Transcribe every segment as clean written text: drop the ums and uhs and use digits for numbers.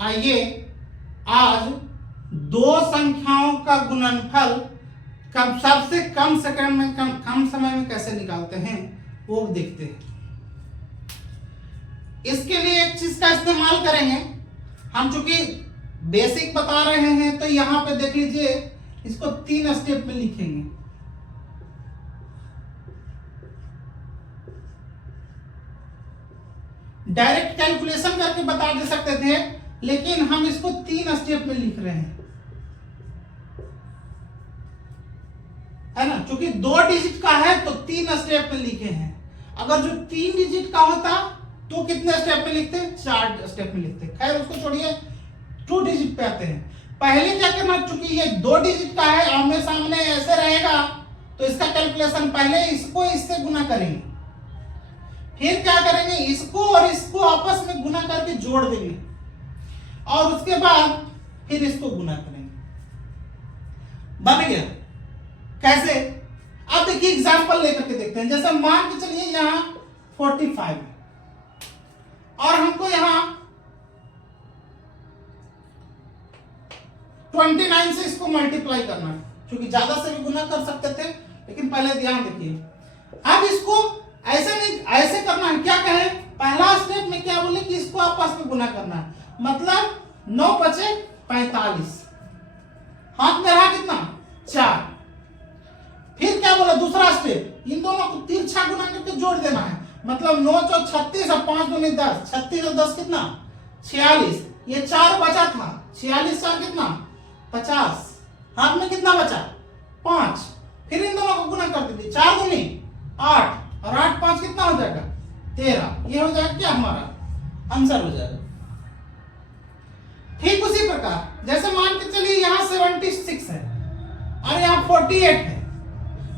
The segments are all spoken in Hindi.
आइए आज दो संख्याओं का गुणनफल सबसे कम सेकंड में कम समय में कैसे निकालते हैं वो देखते हैं। इसके लिए एक चीज का इस्तेमाल करेंगे हम, चूंकि बेसिक बता रहे हैं तो यहां पे देख लीजिए, इसको 3 स्टेप में लिखेंगे। डायरेक्ट कैलकुलेशन करके बता दे सकते थे, लेकिन हम इसको 3 स्टेप में लिख रहे हैं, है ना। क्योंकि 2 डिजिट का है तो 3 स्टेप में लिखे हैं। अगर जो 3 डिजिट का होता तो कितने स्टेप में लिखते? 4 स्टेप में लिखते। खैर उसको छोड़िए, 2 डिजिट पे आते हैं। पहले क्या करना, चूंकि ये 2 डिजिट का है, आमने सामने ऐसे रहेगा तो इसका कैलकुलेशन पहले इसको इससे गुना करेंगे, फिर क्या करेंगे, इसको और इसको आपस में गुना करके जोड़ देंगे और उसके बाद फिर इसको गुना करेंगे। बन गया। कैसे? अब देखिए एग्जांपल लेकर के देखते हैं। जैसे मान के चलिए यहां 45 है और हमको यहां 29 से इसको मल्टीप्लाई करना है। क्योंकि ज्यादा से भी गुना कर सकते थे, लेकिन पहले ध्यान देखिए। अब इसको ऐसे नहीं, ऐसे करना है। क्या कहे, पहला स्टेप में क्या बोले कि इसको आपस में गुना करना है, मतलब 9 पचे 45, हाथ में रहा कितना 4। फिर क्या बोला दूसरा स्टेप, इन दोनों को तिरछा गुना करके जोड़ देना है, मतलब 9 चौ 36 और 5 दूनी 10, 36 और 10 कितना 46। ये 4 बचा था, 46 4 कितना 50, हाथ में कितना बचा 5। फिर इन दोनों को गुना कर दीजिए, 4 दूनी 8 और 8 5 कितना हो जाएगा 13। ये हो जाएगा क्या, हमारा आंसर हो जाएगा। ठीक उसी प्रकार जैसे मान के चलिए यहाँ 76 है और यहाँ 48 है,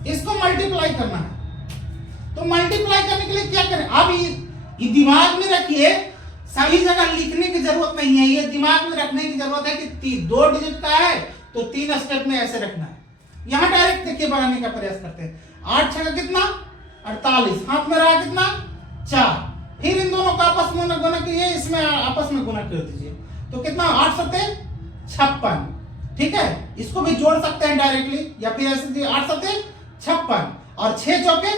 इसको मल्टीप्लाई करना है। तो मल्टीप्लाई करने के लिए क्या करें, अब ये दिमाग में रखिए, सभी जगह लिखने की जरूरत नहीं है, ये दिमाग में रखने की जरूरत है कि 2 डिजिट का है तो 3 स्टेप में ऐसे रखना है। यहां डायरेक्ट देखिए बनाने का प्रयास करते हैं। 8 6 कितना 48, हाथ में रहा कितना 4। फिर इन दोनों का आपस में गुना कीजिए, इसमें आपस में गुना कर दीजिए, तो कितना 8 7 56। ठीक है, इसको भी जोड़ सकते हैं डायरेक्टली, या फिर ऐसे 8 7 56 और 6 चौके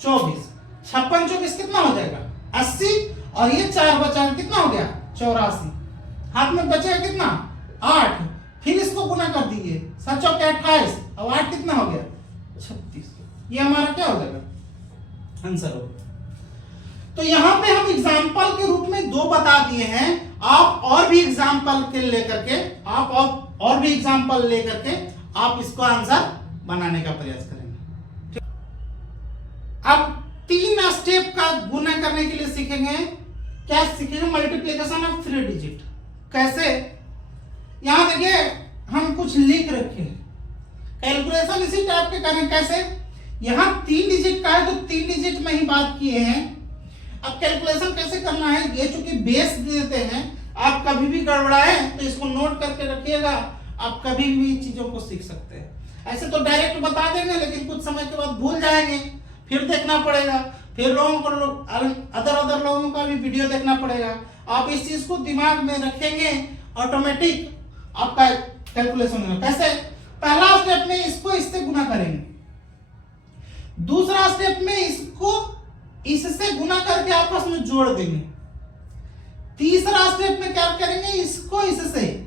24, 56 24 कितना हो जाएगा 80, और ये 4 बचा कितना हो गया 84। हाथ में बचेगा कितना 8, फिर इसको गुना कर दीजिए, 7 चौके 28 और 8 कितना हो गया 36। ये हमारा क्या हो जाएगा आंसर होगा। तो यहां पे हम एग्जाम्पल के रूप में 2 बता दिए हैं। आप और भी एग्जाम्पल के लेकर के और भी एग्जाम्पल लेकर के आप इसको आंसर बनाने का प्रयास करेंगे। अब 3 स्टेप का गुना करने के लिए सीखेंगे, क्या सीखेंगे, मल्टीप्लिकेशन ऑफ 3 डिजिट। कैसे, यहां देखिए हम कुछ लिख रखे हैं, कैलकुलेशन इसी टाइप के करें। कैसे, यहां 3 डिजिट का है तो 3 डिजिट में ही बात किए हैं। अब कैलकुलेशन कैसे करना है, ये चूंकि बेस देते हैं, आप कभी भी गड़बड़ाए तो इसको नोट करके रखिएगा, आप कभी भी चीजों को सीख सकते हैं। ऐसे तो डायरेक्ट बता देंगे, लेकिन कुछ समय के बाद भूल जाएंगे, फिर देखना पड़ेगा, फिर लोगों को अदर लोगों का भी वीडियो देखना पड़ेगा। आप इस चीज को दिमाग में रखेंगे, ऑटोमेटिक आपका कैलकुलेशन होगा। कैसे, पहला स्टेप में इसको इससे गुना करेंगे, दूसरा स्टेप में इसको इससे गुना करके आपस में जोड़ देंगे, तीसरा स्टेप में क्या करेंगे, इसको इससे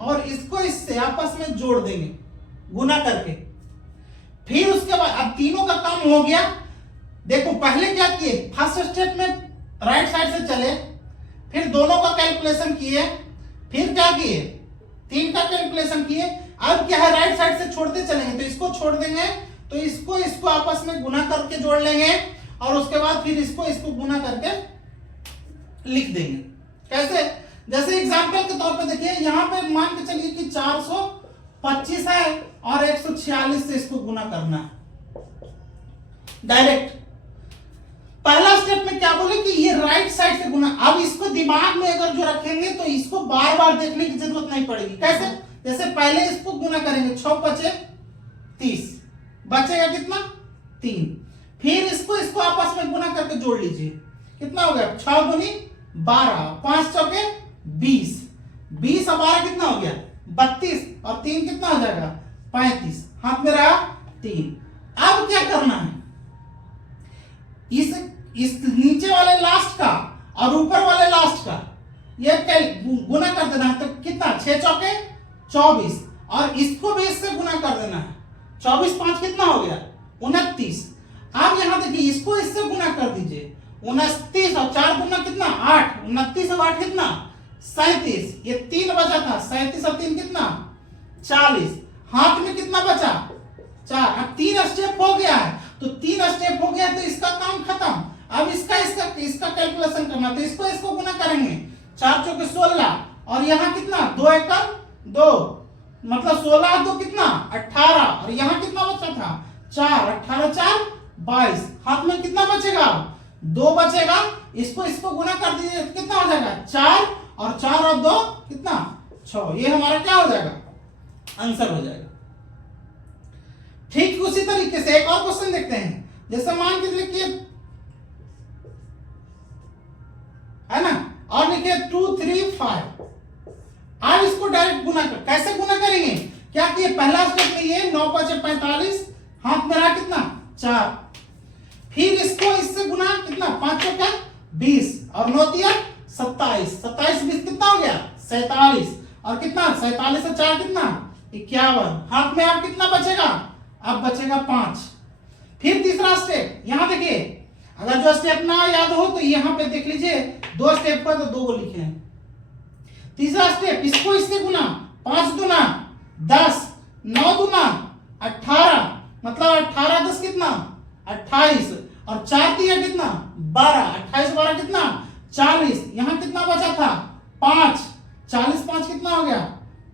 और इसको इससे आपस में जोड़ देंगे गुना करके। फिर उसके बाद अब तीनों का काम हो गया। देखो पहले क्या किए, फर्स्ट स्टेप में राइट साइड से चले, फिर दोनों का कैलकुलेशन किए, फिर क्या किए 3 का कैलकुलेशन किए। अब क्या है, राइट साइड से छोड़ते चलेंगे, तो इसको छोड़ देंगे, तो इसको आपस में गुना करके जोड़ लेंगे और उसके बाद फिर इसको गुना करके लिख देंगे। कैसे, जैसे एग्जांपल के तौर पे देखिए, यहां पे मान के चलिए कि 425 है और 146 से इसको गुना करना है डायरेक्ट। पहला स्टेप में क्या बोले कि ये राइट साइड से गुना। अब इसको दिमाग में अगर जो रखेंगे तो इसको बार बार देखने की जरूरत नहीं पड़ेगी। कैसे, जैसे पहले इसको गुना करेंगे, 6 5 30, बचेगा कितना 3, फिर इसको आपस में गुना करके जोड़ लीजिए, कितना हो गया 6 दूनी 12, 5 चौके 20, 20 और 12 कितना हो गया 32 और 3 कितना हो जाएगा 35, हाथ में रहा 3। अब क्या करना है, इस नीचे वाले लास्ट का और ऊपर वाले लास्ट का ये गुना कर देना है। तो कितना 6 चौके 24 और इसको भी इससे गुना कर देना है। 24 5 कितना हो गया 29। अब यहां देखिए इसको इससे गुना कर दीजिए 29 और 4 गुना कितना 8, 29 और 8 कितना 37, ये 3 बचा था 37 और 3 कितना 40, हाथ में कितना बचा 4। अब 3 स्टेप हो गया है, तो 3 स्टेप हो गया तो इसका काम खत्म। अब इसका कैलकुलेशन करना, तो इसको गुना करेंगे 4 चौके 16 और यहाँ कितना 2 एकम 2, मतलब 16 2 कितना 18 और यहाँ कितना बचा था 4, 18 4 22, हाथ में कितना बचेगा 2 बचेगा। इसको गुना कर दीजिए कितना हो जाएगा 4 और 4 और 2 कितना 6, ये हमारा क्या हो जाएगा आंसर हो जाएगा। ठीक उसी तरीके से एक और क्वेश्चन देखते हैं। जैसे मान के लिखिए है ना, और लिखिए 2 3 5। अब इसको डायरेक्ट गुना कर, कैसे गुना करेंगे, क्या किए पहला स्टेप में ये 9 5 45, हाथ में रहा कितना 4, फिर इसको इससे गुना कितना 5 चौका 20 और 9 तिया 27, 27 20 कितना हो गया 47 और कितना 47 और 4 कितना 51, हाथ में आप कितना बचेगा अब बचेगा 5। फिर तीसरा स्टेप, यहां देखिए अगर जो स्टेप ना याद हो तो यहां पे देख लीजिए 2 स्टेप पर तो 2 को लिखे हैं। तीसरा स्टेप, इसको इससे गुना 5 दूना 10, 9 दूना 18, मतलब 18 10 कितना 28 और 4 तिया कितना 12, 28 12 कितना 40, यहां कितना बचा था 5, 40 5 कितना हो गया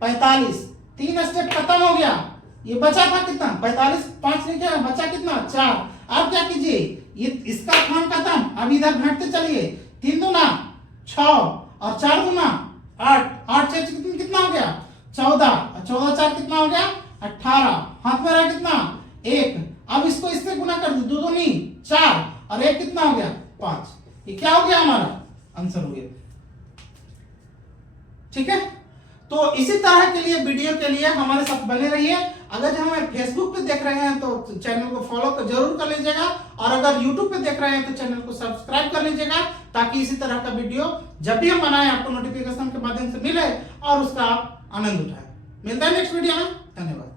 45, 3 स्टेप खत्म हो गया। ये बचा था कितना 45, 5 ने क्या बचा कितना 4। अब क्या कीजिए, ये इसका काम खत्म, अब इधर घटते चलिए 3 दूना 6 और 4 दूना 8, 8 6 कितना हो गया 14 और 14 4 कितना हो गया 18, हाथ में रहा कितना 1। अब इसको इससे गुना कर दो 2 दूनी 4 और 1 कितना हो गया 5, ये क्या हो गया हमारा आंसर हो गया। ठीक है, तो इसी तरह के लिए वीडियो के लिए हमारे साथ बने रहिए। अगर हमें फेसबुक पे देख रहे हैं तो चैनल को फॉलो जरूर कर लीजिएगा, और अगर यूट्यूब पे देख रहे हैं तो चैनल को सब्सक्राइब कर लीजिएगा, ताकि इसी तरह का वीडियो जब भी हम बनाएं आपको नोटिफिकेशन के माध्यम से मिले और उसका आप आनंद उठाएं। मिलता है नेक्स्ट वीडियो में, धन्यवाद।